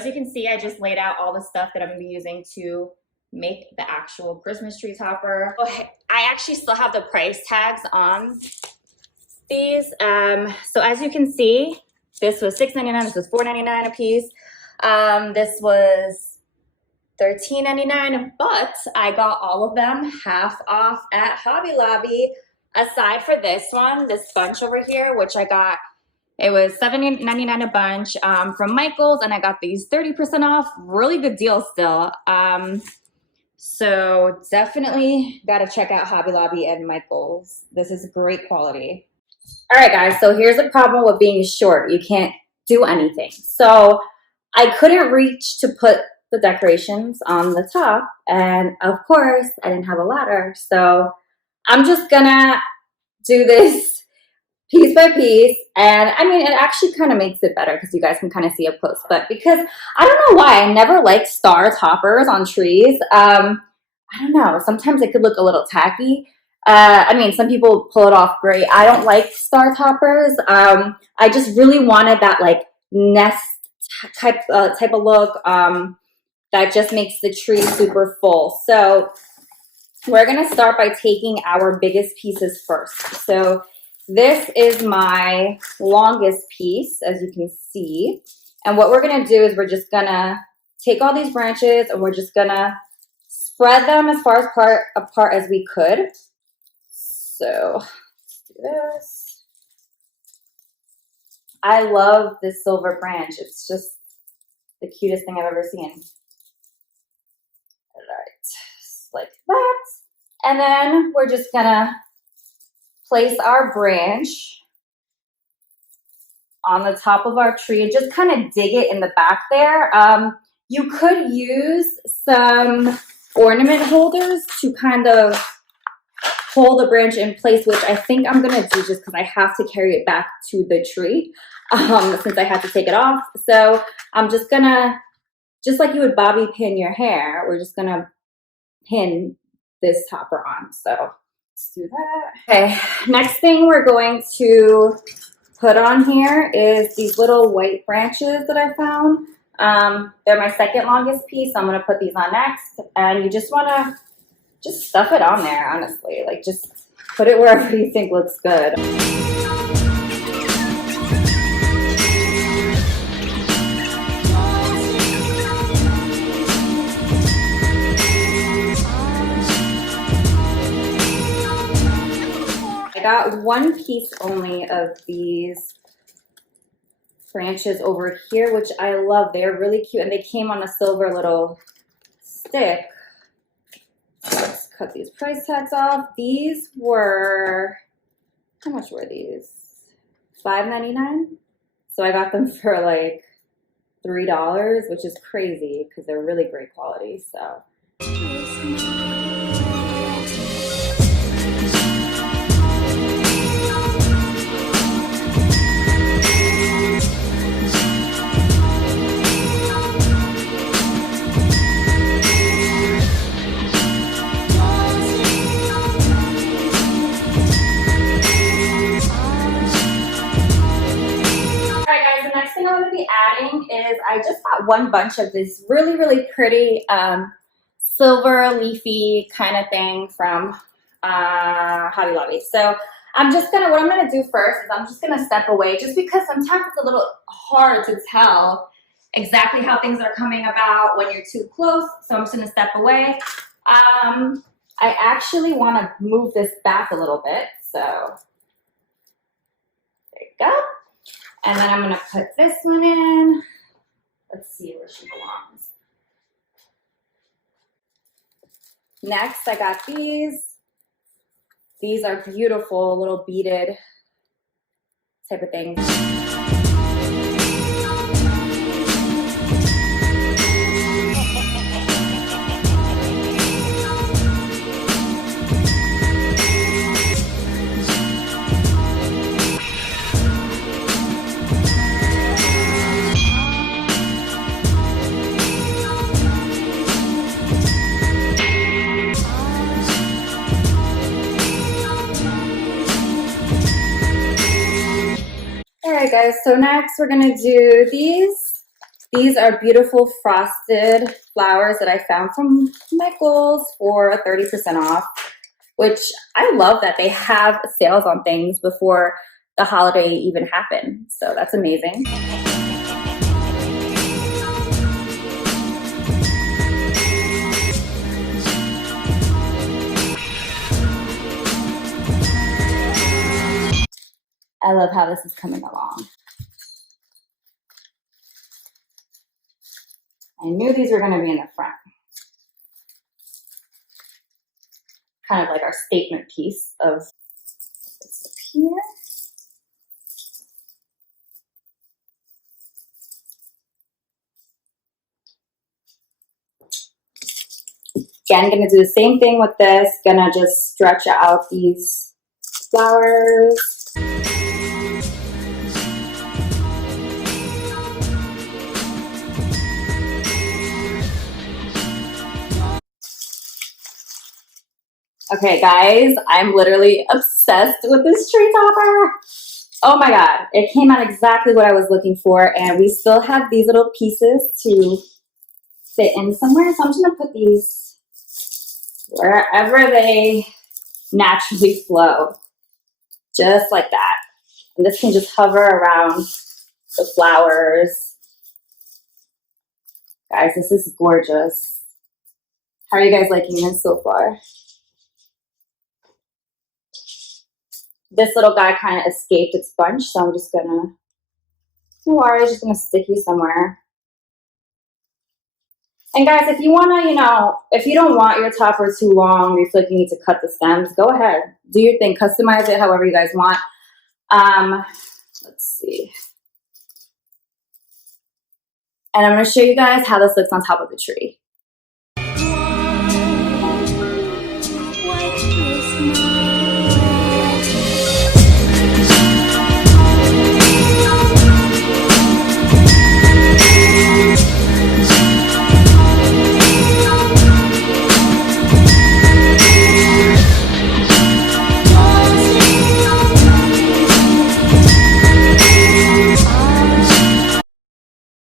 as you can see, I just laid out all the stuff that I'm gonna be using to make the actual Christmas tree topper. I actually still have the price tags on these. So as you can see, this was $6.99, this was $4.99 a piece. This was $13.99, but I got all of them half off at Hobby Lobby, aside for this one, this bunch over here, which I got, it was $7.99 a bunch from Michael's, and I got these 30% off. Really good deal still. So definitely got to check out Hobby Lobby and Michael's. This is great quality. All right, guys, so here's the problem with being short. You can't do anything. So I couldn't reach to put the decorations on the top, and of course, I didn't have a ladder. So I'm just gonna do this piece by piece, and I mean, it actually kind of makes it better because you guys can kind of see up close. But because I don't know why, I never liked star toppers on trees. I don't know, sometimes it could look a little tacky. I mean, some people pull it off great. I don't like star toppers. I just really wanted that like nest type of look that just makes the tree super full. So we're gonna start by taking our biggest pieces first. So this is my longest piece, as you can see. And what we're gonna do is we're just gonna take all these branches and we're just gonna spread them as far apart as we could. So let's do this. I love this silver branch. It's just the cutest thing I've ever seen. All right, like that. And then we're just gonna place our branch on the top of our tree and just kind of dig it in the back there. You could use some ornament holders to kind of hold the branch in place, which I think I'm gonna do just because I have to carry it back to the tree since I had to take it off. So I'm just gonna, just like you would bobby pin your hair, we're just gonna pin this topper on. So let's do that. Okay, next thing we're going to put on here is these little white branches that I found. They're my second longest piece, so I'm gonna put these on next. And you just wanna just stuff it on there, honestly. Like, just put it wherever you think looks good. I got one piece only of these branches over here, which I love. They're really cute, and they came on a silver little stick. Let's cut these price tags off. These were, how much were these? $5.99. So I got them for like $3, which is crazy because they're really great quality. So. Adding is I just got one bunch of this really, really pretty silver leafy kind of thing from Hobby Lobby. So I'm just gonna, what I'm gonna do first is I'm just gonna step away, just because sometimes it's a little hard to tell exactly how things are coming about when you're too close. So I'm just gonna step away. I actually wanna move this back a little bit. So there you go. And then I'm gonna put this one in. Let's see where she belongs. Next, I got these. These are beautiful little beaded type of things. Alright guys, so next we're gonna do these. These are beautiful frosted flowers that I found from Michael's for 30% off, which I love that they have sales on things before the holiday even happened. So that's amazing. I love how this is coming along. I knew these were going to be in the front. Kind of like our statement piece of this up here. Again, gonna do the same thing with this. Gonna just stretch out these flowers. Okay, guys, I'm literally obsessed with this tree topper. Oh my God, it came out exactly what I was looking for, and we still have these little pieces to fit in somewhere. So I'm just gonna put these wherever they naturally flow, just like that. And this can just hover around the flowers. Guys, this is gorgeous. How are you guys liking this so far? This little guy kind of escaped its bunch, so I'm just gonna, Wari's just gonna stick you somewhere. And guys, if you wanna, if you don't want your topper too long, or you feel like you need to cut the stems, go ahead. Do your thing, customize it however you guys want. Let's see. And I'm gonna show you guys how this looks on top of the tree.